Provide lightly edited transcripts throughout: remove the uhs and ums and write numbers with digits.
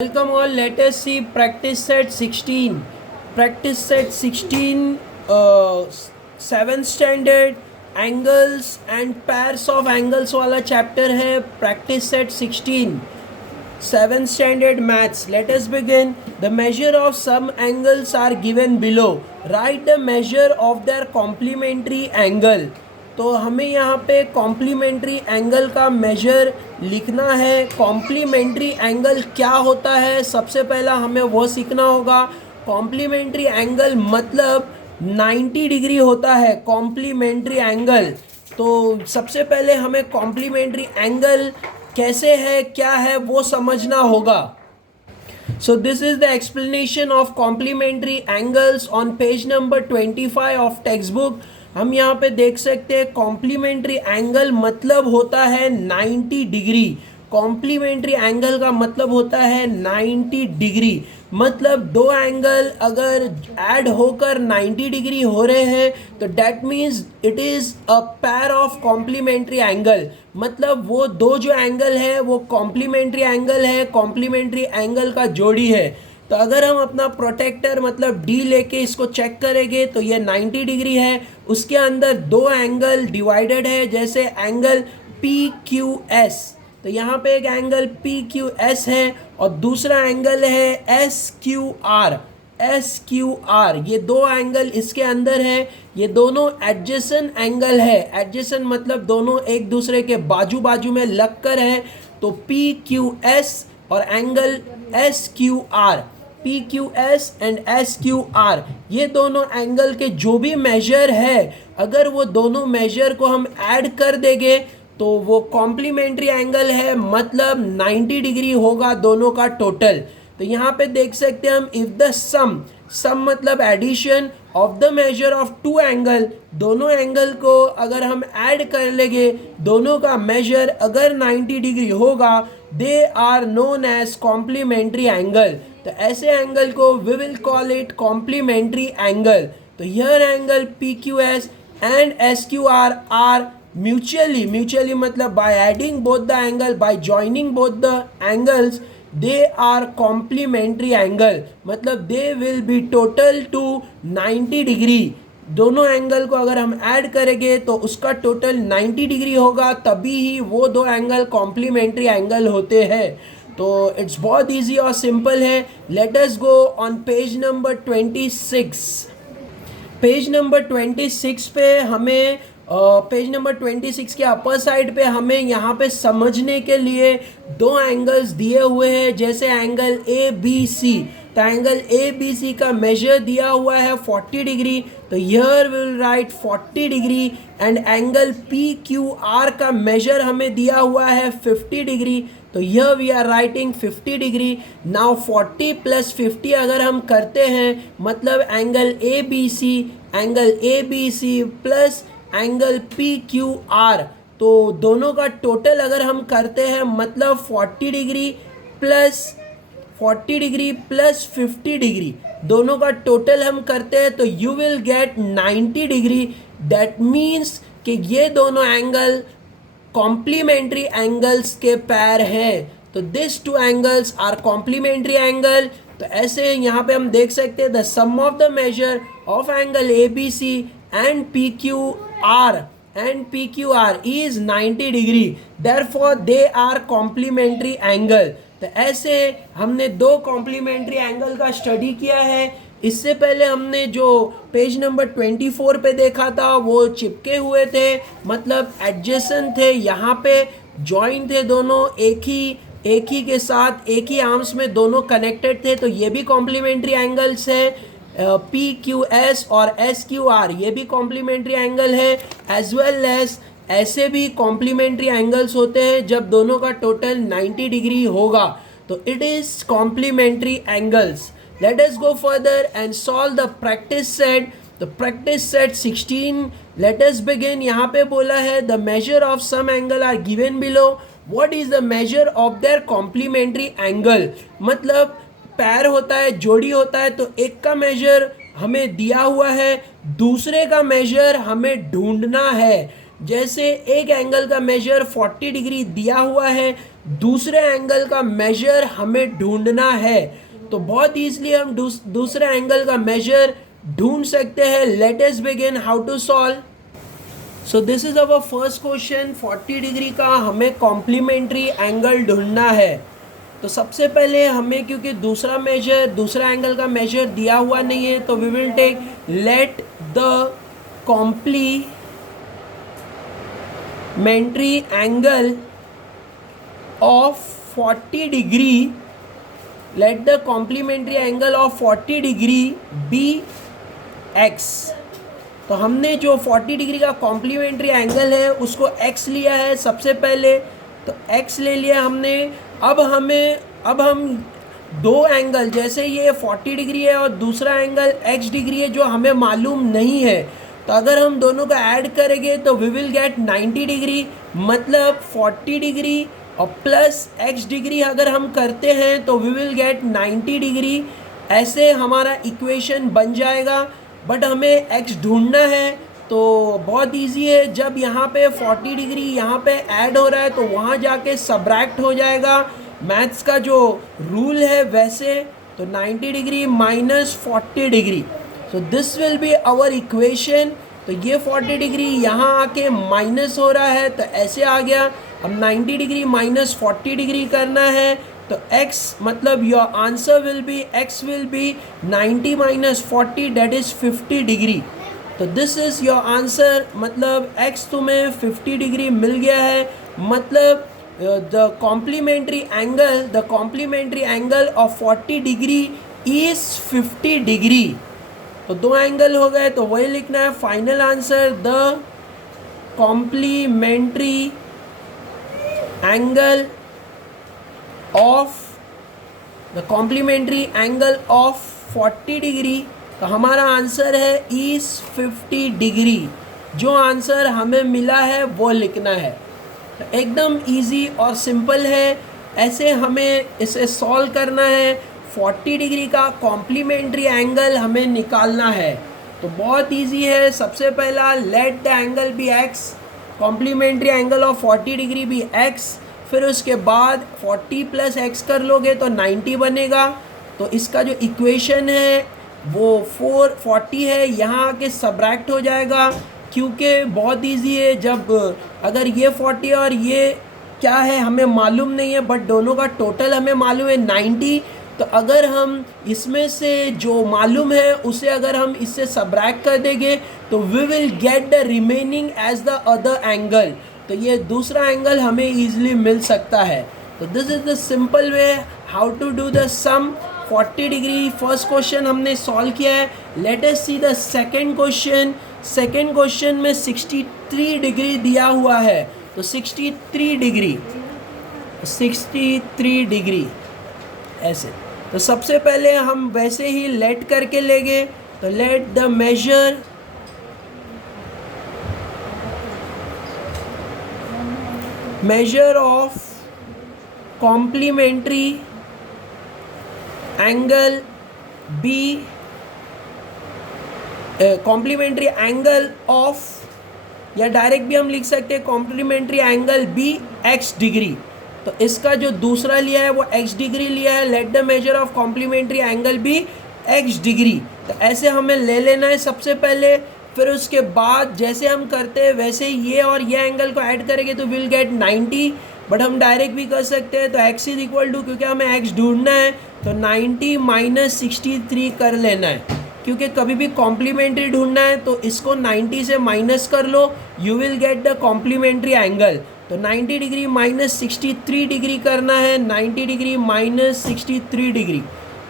Welcome all. Let us see practice set 16. Practice set 16, 7th standard angles and pairs of angles वाला chapter है. Practice set 16, 7th standard maths. Let us begin. The measure of some angles are given below. Write the measure of their complementary angle. तो हमें यहाँ पे complementary angle का major लिखना है. Complementary angle क्या होता है, सबसे पहला हमें वो सीखना होगा. कॉम्प्लीमेंट्री एंगल मतलब 90 डिग्री होता है कॉम्प्लीमेंट्री एंगल. तो सबसे पहले हमें कॉम्प्लीमेंट्री एंगल कैसे है, क्या है, वो समझना होगा. So this is the explanation of complementary angles on page number 25 of textbook. हम यहाँ पे देख सकते हैं कॉम्प्लीमेंट्री एंगल मतलब होता है 90 डिग्री. कॉम्प्लीमेंट्री एंगल का मतलब होता है 90 डिग्री. मतलब दो एंगल अगर ऐड होकर 90 डिग्री हो रहे हैं तो that means it is a pair of complementary angle. मतलब वो दो जो एंगल है वो कॉम्प्लीमेंट्री एंगल है, कॉम्प्लीमेंट्री एंगल का जोड़ी है. तो अगर हम अपना प्रोटेक्टर मतलब डी लेके इसको चेक करेंगे तो ये 90 डिग्री है. उसके अंदर दो एंगल डिवाइडेड है, जैसे एंगल पी क्यू एस. तो यहाँ पे एक एंगल पी क्यू एस है और दूसरा एंगल है S Q are. S Q are ये दो एंगल इसके अंदर है. ये दोनों एडजेसेंट एंगल है. एडजेसेंट मतलब दोनों एक दूसरे के बाजू बाजू में लग कर है. तो पी क्यू एस और angle S Q are, P Q S and S Q are, ये दोनों एंगल के जो भी मेजर है अगर वो दोनों मेजर को हम ऐड कर देंगे तो वो कॉम्प्लीमेंट्री एंगल है. मतलब 90 डिग्री होगा दोनों का टोटल. तो यहाँ पे देख सकते हैं हम इफ द सम मतलब addition of the measure of two angle, दोनों एंगल को अगर हम ऐड कर लेंगे दोनों का मेजर अगर 90 डिग्री होगा, they are known as complementary angle. तो ऐसे एंगल को we will call it complementary angle. तो here angle P Q S and S Q R mutually मतलब by adding both the angle, by joining both the angles, they are complementary angle. मतलब they will be total to 90 degree. दोनों angle को अगर हम add करेंगे तो उसका total 90 degree होगा, तभी ही वो दो एंगल कॉम्प्लीमेंट्री एंगल होते हैं. तो इट्स बहुत ईजी और सिंपल है. Let us go on page number 26. Page number 26 पे हमें पेज नंबर 26 के अपर साइड पे हमें यहाँ पे समझने के लिए दो एंगल्स दिए हुए हैं, जैसे एंगल ए बी सी. तो एंगल ए बी सी का मेजर दिया हुआ है 40 डिग्री. तो here will write 40 degree. And angle P Q R का मेजर हमें दिया हुआ है 50 डिग्री. तो here we are writing 50 degree. Now 40 plus 50 अगर हम करते हैं मतलब angle A B C plus angle P Q R, तो दोनों का टोटल अगर हम करते हैं मतलब 40 डिग्री प्लस 50 डिग्री, दोनों का टोटल हम करते हैं तो you will get 90 degree. That means कि ये दोनों एंगल कॉम्प्लीमेंट्री एंगल्स के पैर हैं. तो this two angles are complementary angle. तो ऐसे यहाँ पे हम देख सकते हैं the sum of the measure of angle A B C and PQR is 90 degree. Therefore they are complementary angle. तो ऐसे हमने दो कॉम्प्लीमेंट्री एंगल का स्टडी किया है. इससे पहले हमने जो पेज नंबर 24 पे देखा था वो चिपके हुए थे, मतलब एडजेसेंट थे. यहाँ पे जॉइंट थे दोनों, एक ही के साथ एक ही आर्म्स में दोनों कनेक्टेड थे. तो ये भी कॉम्प्लीमेंट्री एंगल्स है. पी क्यू एस और एस क्यू आर ये भी कॉम्प्लीमेंट्री एंगल है. एज वेल एज ऐसे भी कॉम्प्लीमेंट्री एंगल्स होते हैं जब दोनों का टोटल 90 डिग्री होगा. तो it is complementary angles. Let us go further and solve the practice set. The practice set 16. Let us begin. यहाँ पे बोला है the measure of some angle are given below. What is the measure of their complementary angle. मतलब pair होता है, जोड़ी होता है, तो एक का मेजर हमें दिया हुआ है, दूसरे का मेजर हमें ढूंढना है. जैसे एक एंगल का मेजर 40 डिग्री दिया हुआ है, दूसरे एंगल का मेजर हमें ढूंढना है। तो बहुत ईजिली हम दूसरे एंगल का मेजर ढूंढ सकते हैं। Let us begin how to solve. So this is our first question. 40 degree का हमें कॉम्प्लीमेंट्री एंगल ढूंढना है। तो सबसे पहले हमें, क्योंकि दूसरा एंगल का मेजर दिया हुआ नहीं है, तो we will take let the complementary angle of 40 degree, let the complementary angle of 40 degree be x। तो हमने जो 40 डिग्री का कॉम्प्लीमेंट्री एंगल है उसको x लिया है सबसे पहले, तो x ले लिया हमने। अब हम दो एंगल, जैसे ये 40 डिग्री है और दूसरा एंगल x डिग्री है जो हमें मालूम नहीं है, तो अगर हम दोनों का ऐड करेंगे तो वी विल गेट 90 डिग्री। मतलब 40 डिग्री और प्लस x डिग्री अगर हम करते हैं तो वी विल गेट 90 डिग्री। ऐसे हमारा इक्वेशन बन जाएगा। बट हमें x ढूंढना है, तो बहुत इजी है। जब यहाँ पे 40 डिग्री यहाँ पे ऐड हो रहा है तो वहाँ जाके सब्रैक्ट हो जाएगा, मैथ्स का जो रूल है वैसे। तो 90 degree minus 40 degree, so this will be our equation. तो ये 40 डिग्री यहाँ आके माइनस हो रहा है तो ऐसे आ गया। अब 90 डिग्री माइनस 40 डिग्री करना है, तो x मतलब your answer will be, x will be 90 माइनस 40 डेट इज़ 50 डिग्री। तो दिस इज़ योर आंसर। मतलब x तुम्हें 50 डिग्री मिल गया है। मतलब the complementary angle of 40 degree is 50 degree. तो दो एंगल हो गए, तो वही लिखना है final answer. The complementary angle of 40 degree, तो हमारा आंसर है इज 50 डिग्री। जो आंसर हमें मिला है वो लिखना है। तो एकदम इजी और सिंपल है। ऐसे हमें इसे सॉल्व करना है। 40 डिग्री का कॉम्प्लीमेंट्री एंगल हमें निकालना है। तो बहुत इजी है। सबसे पहला let the angle be x, complementary angle of 40 degree be x। फिर उसके बाद 40 प्लस x कर लोगे तो 90 बनेगा। तो इसका जो इक्वेशन है वो 440 है, यहाँ आके सब्रैक्ट हो जाएगा। क्योंकि बहुत इजी है, जब अगर ये 40 और ये क्या है हमें मालूम नहीं है, बट दोनों का टोटल हमें मालूम है 90। तो अगर हम इसमें से जो मालूम है उसे अगर हम इससे सब्रैक्ट कर देंगे तो we will get the remaining as the other angle. तो ये दूसरा एंगल हमें ईजिली मिल सकता है। तो this is the simple way how to do the sum. 40 degree first question हमने सॉल्व किया है। Let us see the second question. Second question में 63 डिग्री दिया हुआ है। तो 63 डिग्री ऐसे। तो सबसे पहले हम वैसे ही लेट करके लेंगे। तो let the measure of complementary angle B, complementary angle of, या डायरेक्ट भी हम लिख सकते हैं complementary angle be x degree. तो इसका जो दूसरा लिया है वो x डिग्री लिया है। Let the measure of complementary angle be x degree. तो ऐसे हमें ले लेना है सबसे पहले। फिर उसके बाद जैसे हम करते हैं वैसे ही ये और ये एंगल को ऐड करेंगे तो विल गेट 90। बट हम डायरेक्ट भी कर सकते हैं। तो x इज इक्वल टू, क्योंकि हमें x ढूंढना है तो 90 माइनस 63 कर लेना है। क्योंकि कभी भी कॉम्प्लीमेंट्री ढूंढना है तो इसको 90 से माइनस कर लो, you will get the complementary angle. तो 90 डिग्री माइनस 63 डिग्री करना है। 90 डिग्री माइनस 63 डिग्री,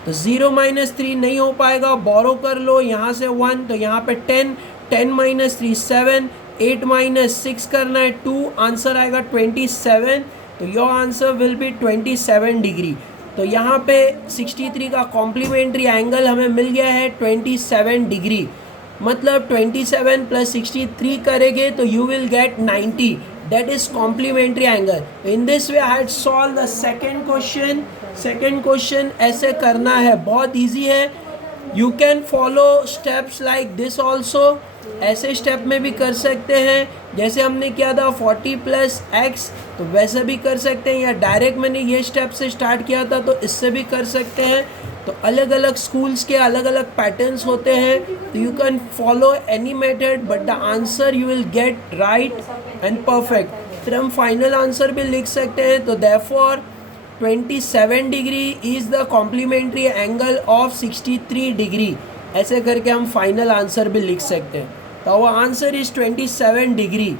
तो 0 माइनस 3 नहीं हो पाएगा, बोरो कर लो यहाँ से 1, तो यहाँ पे 10, 10 माइनस 3 7, 8 माइनस 6 करना है 2, आंसर आएगा 27। तो your answer will B 27 degree. तो यहाँ पे 63 का कॉम्प्लीमेंट्री एंगल हमें मिल गया है 27 डिग्री। मतलब 27 प्लस 63 करेंगे तो you will get 90, that is complementary angle. In this way I had solve the second question. Second question ऐसे करना है, बहुत ईजी है। You can follow steps like this also, ऐसे स्टेप में भी कर सकते हैं, जैसे हमने किया था 40 प्लस एक्स, तो वैसे भी कर सकते हैं, या डायरेक्ट मैंने ये स्टेप से स्टार्ट किया था तो इससे भी कर सकते हैं। तो अलग अलग स्कूल्स के अलग अलग पैटर्न्स होते हैं, तो you can follow any method but the answer you will get right and perfect. फिर हम फाइनल आंसर भी लिख सकते हैं, तो therefore 27 degree is the complementary angle of 63 degree, ऐसे करके हम फाइनल आंसर भी लिख सकते हैं। तो वो आंसर इज़ 27 डिग्री।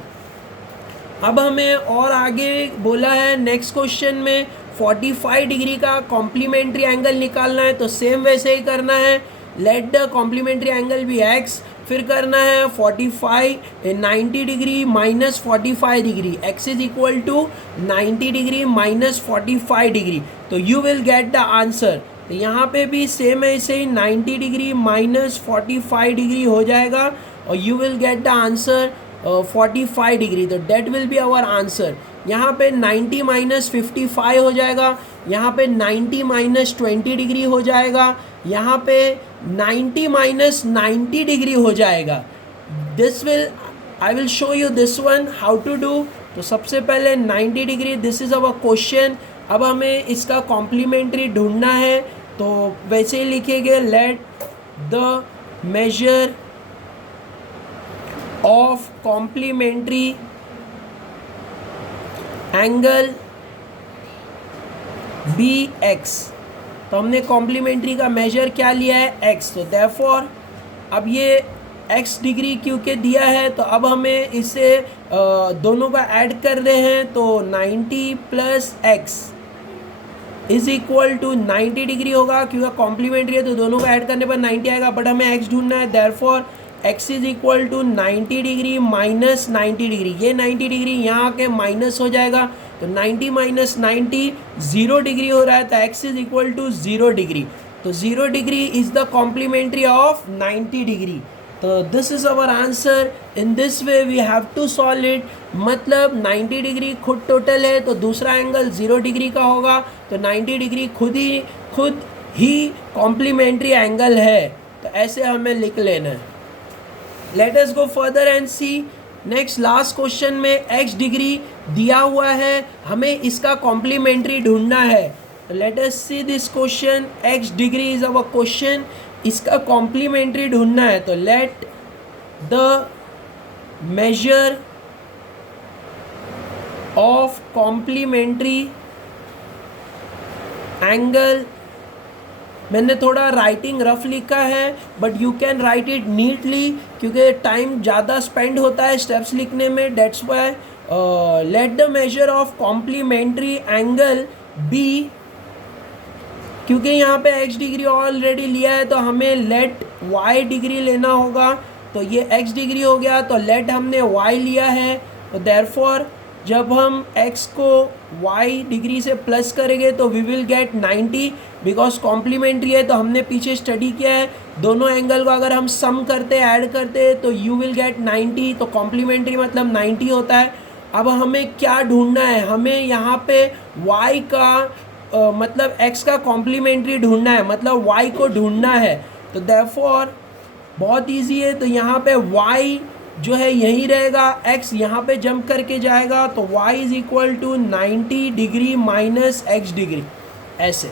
अब हमें और आगे बोला है नेक्स्ट क्वेश्चन में 45 डिग्री का कॉम्प्लीमेंट्री एंगल निकालना है, तो सेम वैसे ही करना है, let the complementary angle be X, फिर करना है 45 90 degree minus 45 degree, X is equal to 90 degree minus 45 degree, तो you will get the answer. तो यहाँ पे भी सेम ऐसे ही 90 डिग्री माइनस 45 डिग्री हो जाएगा और you will get the answer 45 degree, तो that will be our answer. यहाँ पे 90 माइनस 55 हो जाएगा, यहाँ पे 90 माइनस 20 डिग्री हो जाएगा, यहाँ पे 90 माइनस 90 डिग्री हो जाएगा। This will I will show you this one how to do. तो सबसे पहले 90 degree, this is our question. अब हमें इसका कॉम्प्लीमेंट्री ढूंढना है, तो वैसे ही लिखेंगे let the measure of complementary angle be x. तो हमने कॉम्प्लीमेंट्री का मेजर क्या लिया है, एक्स, तो देयरफॉर अब ये एक्स डिग्री क्योंकि दिया है, तो अब हमें इसे दोनों का ऐड कर रहे हैं, तो 90 plus x is equal to 90 degree होगा, क्योंकि कॉम्प्लीमेंट्री है तो दोनों का ऐड करने पर 90 आएगा, बट हमें एक्स ढूंढना है, therefore x is equal to 90 degree minus 90 degree, ये 90 डिग्री यहाँ के माइनस हो जाएगा, तो 90 माइनस 90 0 डिग्री हो रहा है, तो X is equal to 0 degree, तो 0 degree is the complementary of 90 degree. तो this is our answer. In this way we have to solve it, मतलब 90 डिग्री खुद टोटल है तो दूसरा एंगल 0 डिग्री का होगा, तो 90 डिग्री खुद ही कॉम्प्लीमेंट्री एंगल है, तो ऐसे हमें लिख लेना है। Let us go further and see next last question में x डिग्री दिया हुआ है, हमें इसका कॉम्प्लीमेंट्री ढूंढना है। Let us see this question, x degree is our question, इसका कॉम्प्लीमेंट्री ढूंढना है, तो let the measure of complementary angle, मैंने थोड़ा राइटिंग रफ लिखा है but you can write it neatly, क्योंकि टाइम ज़्यादा स्पेंड होता है स्टेप्स लिखने में, that's why let the measure of complementary angle B, क्योंकि यहाँ पे x डिग्री ऑलरेडी लिया है तो हमें लेट y डिग्री लेना होगा, तो ये x डिग्री हो गया, तो लेट हमने y लिया है, तो देयरफॉर जब हम x को y डिग्री से प्लस करेंगे तो we will get 90, because complementary है, तो हमने पीछे स्टडी किया है दोनों एंगल को अगर हम सम करते ऐड करते तो यू विल गेट 90, तो कॉम्प्लीमेंट्री मतलब 90 होता है। अब हमें क्या ढूंढना है, हमें यहाँ पे y का मतलब x का कॉम्प्लीमेंट्री ढूंढना है, मतलब y को ढूंढना है, तो देयरफॉर बहुत इजी है, तो यहाँ पे y जो है यही रहेगा, x यहाँ पे जंप करके जाएगा, तो y is equal to 90 degree minus x degree, ऐसे।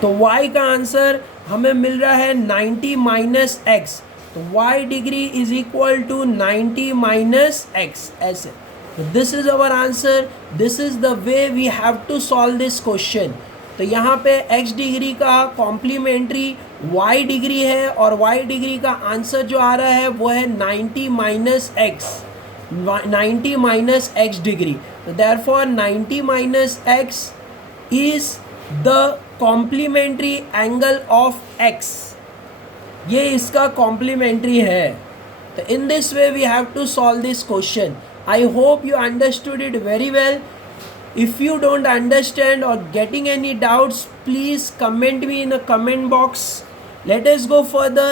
तो y का आंसर हमें मिल रहा है 90 माइनस x, तो y degree is equal to 90 minus x, ऐसे। तो this is our answer, this is the way we have to solve this question. तो यहाँ पे x डिग्री का कॉम्प्लीमेंट्री y डिग्री है और y डिग्री का आंसर जो आ रहा है वो है 90 minus x, 90 minus x degree, तो therefore 90 minus x is the complementary angle of x, ये इसका कॉम्प्लीमेंट्री है। तो in this way we have to solve this question. I hope you understood it very well. If you don't understand or getting any doubts, please comment me in the comment box. Let us go further.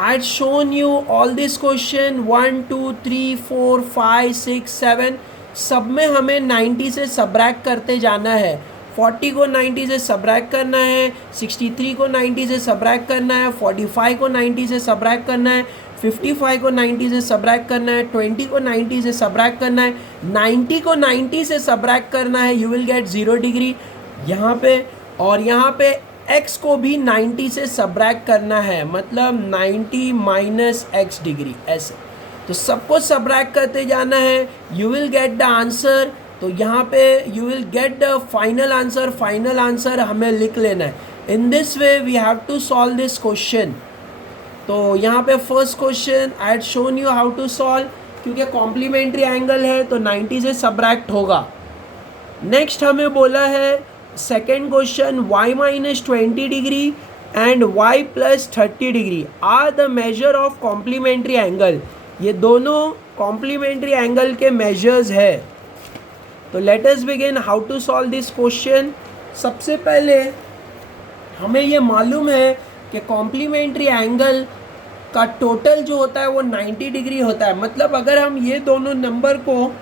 I had shown you all this question 1 2 3 4 5 6 7, सब में हमें 90 से subtract करते जाना है। 40 को 90 से subtract करना है, 63 को 90 से सब्रैक्ट करना है, 45 को 90 से सब्रैक्ट करना है, 55 को 90 से सब्रैक्ट करना है, 20 को 90 से सब्रैक्ट करना है, 90 को 90 से सब्रैक्ट करना है, यू विल गेट 0 डिग्री यहाँ पे। और यहाँ पे x को भी 90 से सब्रैक्ट करना है, मतलब 90 माइनस x डिग्री, ऐसे। तो सबको सब्रैक्ट करते जाना है, you will get the answer. तो यहाँ पे you will get the final answer. Final answer हमें लिख लेना है। In this way we have to solve this question. तो यहाँ पे first question I had shown you how to solve, क्योंकि कॉम्प्लीमेंट्री एंगल है तो 90 से सब्रैक्ट होगा। नेक्स्ट हमें बोला है second question, y minus 20 degree and y plus 30 degree are the measure of complementary angle. ये दोनों कॉम्प्लीमेंट्री एंगल के मेजर्स है। तो let us begin how to solve this question. सबसे पहले हमें ये मालूम है कि कॉम्प्लीमेंट्री एंगल का टोटल जो होता है वो 90 डिग्री होता है। मतलब अगर हम ये दोनों नंबर को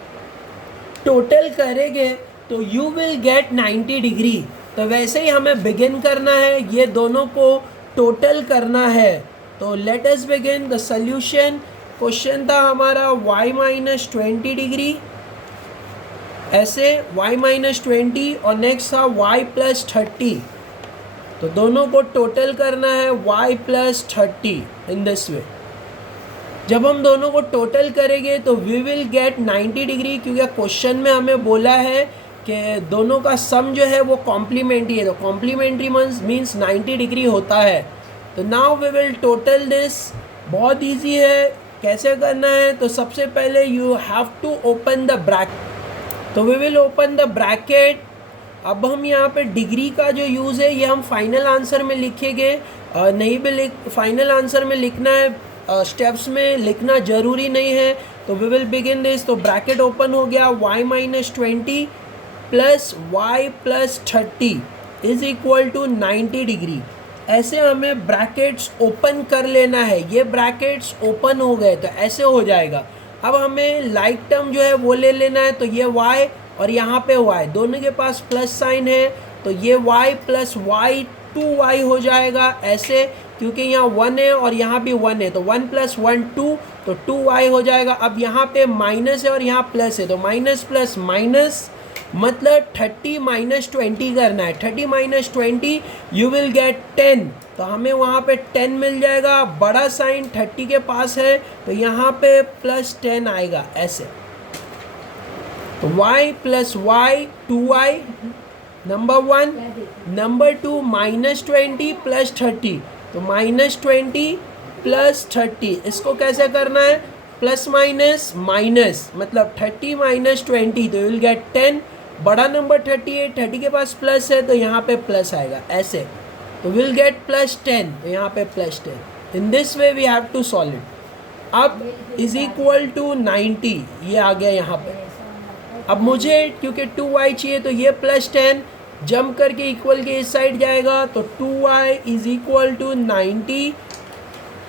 टोटल करेंगे तो यू विल गेट 90 डिग्री। तो वैसे ही हमें बिगिन करना है, ये दोनों को टोटल करना है। तो let us begin the solution. Question था हमारा y माइनस 20 डिग्री, ऐसे y माइनस 20, और नेक्स्ट था y प्लस 30। तो दोनों को टोटल करना है y प्लस 30 इन दिस वे। जब हम दोनों को टोटल करेंगे तो वी विल गेट 90 डिग्री, क्योंकि क्वेश्चन में हमें बोला है कि दोनों का सम जो है वो कॉम्प्लीमेंट्री है। तो कॉम्प्लीमेंट्री मीन्स 90 डिग्री होता है। तो now we will total this. बहुत इजी है, कैसे करना है? तो सबसे पहले you have to open the bracket. तो we will open the bracket. अब हम यहाँ पे डिग्री का जो यूज़ है ये हम फाइनल आंसर में लिखेंगे, नहीं भी फाइनल आंसर में लिखना है, स्टेप्स में लिखना ज़रूरी नहीं है। तो वी विल बिगिन दिस। तो ब्रैकेट ओपन हो गया, y minus 20 plus y plus 30 is equal to 90 degree. ऐसे हमें ब्रैकेट्स ओपन कर लेना है। ये ब्रैकेट्स ओपन हो गए तो ऐसे हो जाएगा। अब हमें लाइक टर्म जो है वो ले लेना है। तो ये y और यहाँ पे y, दोनों के पास प्लस साइन है, तो ये y प्लस y 2y हो जाएगा ऐसे, क्योंकि यहाँ 1 है और यहाँ भी 1 है। तो 1 प्लस 1 2, तो 2y हो जाएगा। अब यहाँ पे माइनस है और यहाँ प्लस है, तो माइनस प्लस माइनस मतलब 30 माइनस 20 करना है। 30 माइनस 20 यू विल गेट 10। तो हमें वहाँ पे 10 मिल जाएगा। बड़ा साइन 30 के पास है तो यहाँ पे प्लस 10 आएगा ऐसे। तो y plus y 2y number 1, number 2 minus 20 plus 30, तो माइनस 20 प्लस 30। इसको कैसे करना है? प्लस माइनस माइनस, मतलब 30 माइनस 20, तो यू विल गेट 10। बड़ा नंबर 38, 30 के पास प्लस है तो यहाँ पे प्लस आएगा ऐसे। तो विल गेट प्लस 10, तो यहाँ पे plus 10। In this way we have to solve it. अब इज इक्वल टू 90, ये आ गया यहाँ पे। अब मुझे क्योंकि 2y चाहिए तो ये प्लस 10 जंप करके इक्वल के इस साइड जाएगा, तो 2y is equal to 90।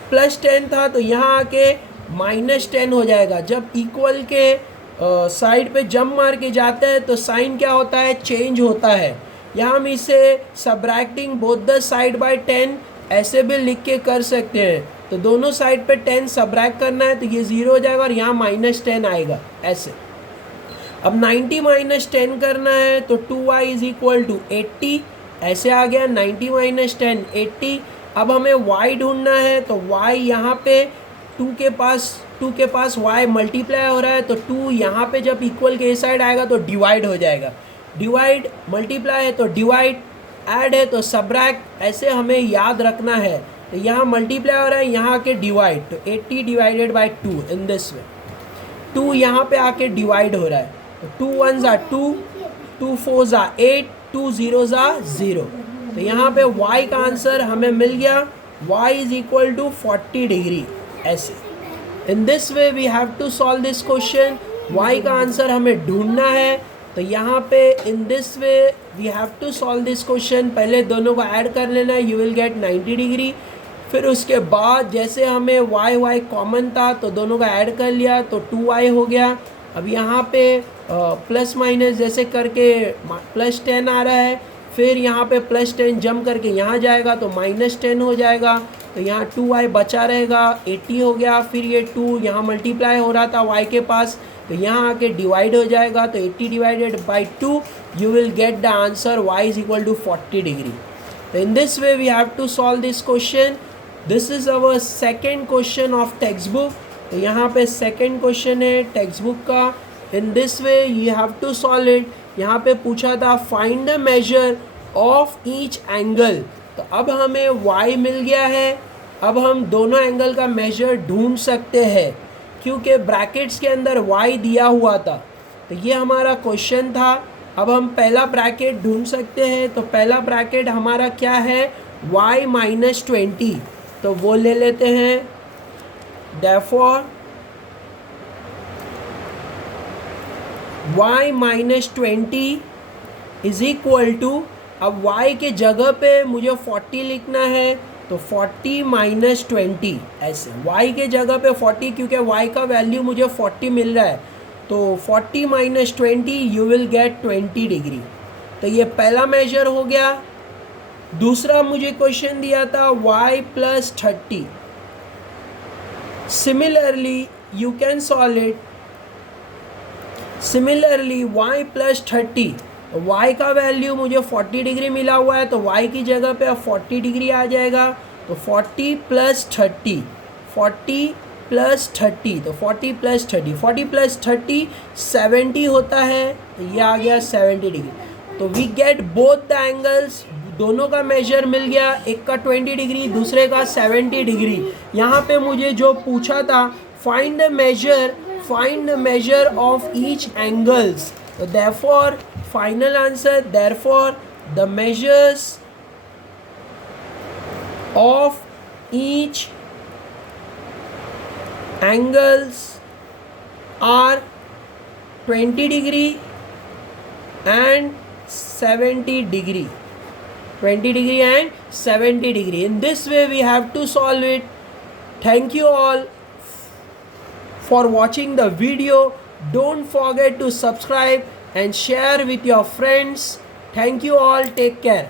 Plus 10 था तो यहाँ आके माइनस 10 हो जाएगा। जब इक्वल के साइड पे जंप मार के जाता है तो साइन क्या होता है? चेंज होता है। यहाँ हम इसे सब्रैक्टिंग बोथ द साइड बाय 10 ऐसे भी लिख के कर सकते हैं। तो दोनों साइड पे 10 सब्रैक्ट करना है तो ये 0 हो जाएगा और यहाँ माइनस 10 आएगा ऐसे। अब 90 माइनस 10 करना है तो 2y इज इक्वल टू 80 ऐसे आ गया। 90 माइनस 10 80। अब हमें y ढूंढना है तो y यहाँ पे 2 के पास y मल्टीप्लाई हो रहा है, तो 2 यहाँ पे जब इक्वल के इस साइड आएगा तो डिवाइड हो जाएगा। डिवाइड मल्टीप्लाई है तो डिवाइड, ऐड है तो सब्रैक्ट, ऐसे हमें याद रखना है। तो यहाँ मल्टीप्लाई हो रहा है, यहाँ आके डिवाइड, तो 80 डिवाइडेड बाई 2 इन दिस वे। 2 यहाँ पे आके डिवाइड हो रहा है, तो 2 1s are 2, 2 4s are 8, 2 0s are 0। तो यहाँ पे y का आंसर हमें मिल गया, y is equal to 40 degree ऐसे। In this way we have to solve this question. y का आंसर हमें ढूंढना है। तो यहाँ पे in this way we have to solve this question. पहले दोनों को ऐड कर लेना है, यू विल गेट 90 डिग्री। फिर उसके बाद जैसे हमें y कॉमन था तो दोनों का ऐड कर लिया तो 2y हो गया। अब यहाँ पे प्लस माइनस जैसे करके +10 आ रहा है, फिर यहाँ पे +10 जंप करके यहाँ जाएगा तो -10 हो जाएगा, तो यहाँ 2y बचा रहेगा, 80 हो गया। फिर ये 2 यहाँ मल्टीप्लाई हो रहा था y के पास, तो यहाँ आके डिवाइड हो जाएगा, तो 80 divided by 2 you will get the answer y is equal to 40 degree. तो in this way we have to solve this question. This is our second question of text book. तो यहाँ पे सेकेंड क्वेश्चन है text book का। In this way you have to solve it. यहाँ पे पूछा था find the measure of each angle. तो अब हमें y मिल गया है, अब हम दोनों एंगल का मेजर ढूंढ सकते हैं क्योंकि ब्रैकेट्स के अंदर y दिया हुआ था। तो ये हमारा क्वेश्चन था। अब हम पहला ब्रैकेट ढूंढ सकते हैं। तो पहला ब्रैकेट हमारा क्या है, y - 20। तो वो ले लेते हैं। Therefore y - 20 is equal to, अब y के जगह पे मुझे 40 लिखना है, तो 40 - 20 ऐसे, y के जगह पे 40 क्योंकि y का वैल्यू मुझे 40 मिल रहा है, तो 40 - 20 यू विल गेट 20 डिग्री। तो ये पहला मेजर हो गया। दूसरा मुझे क्वेश्चन दिया था y + 30। Similarly you can solve it. Similarly y + 30, y का वैल्यू मुझे 40 डिग्री मिला हुआ है, तो y की जगह पे अब 40 डिग्री आ जाएगा। तो 40 + 30, 40 + 30, तो 40 + 30, 40 + 30 70 होता है, तो ये आ गया 70 डिग्री। तो we get both the angles, दोनों का मेजर मिल गया, एक का 20 डिग्री दूसरे का 70 डिग्री। यहाँ पे मुझे जो पूछा था find the measure of each angles. So therefore final answer, therefore the measures of each angles are 20 degree and 70 degree. 20 degree and 70 degree. In this way we have to solve it. Thank you all for watching the video. Don't forget to subscribe and share with your friends. Thank you all. Take care.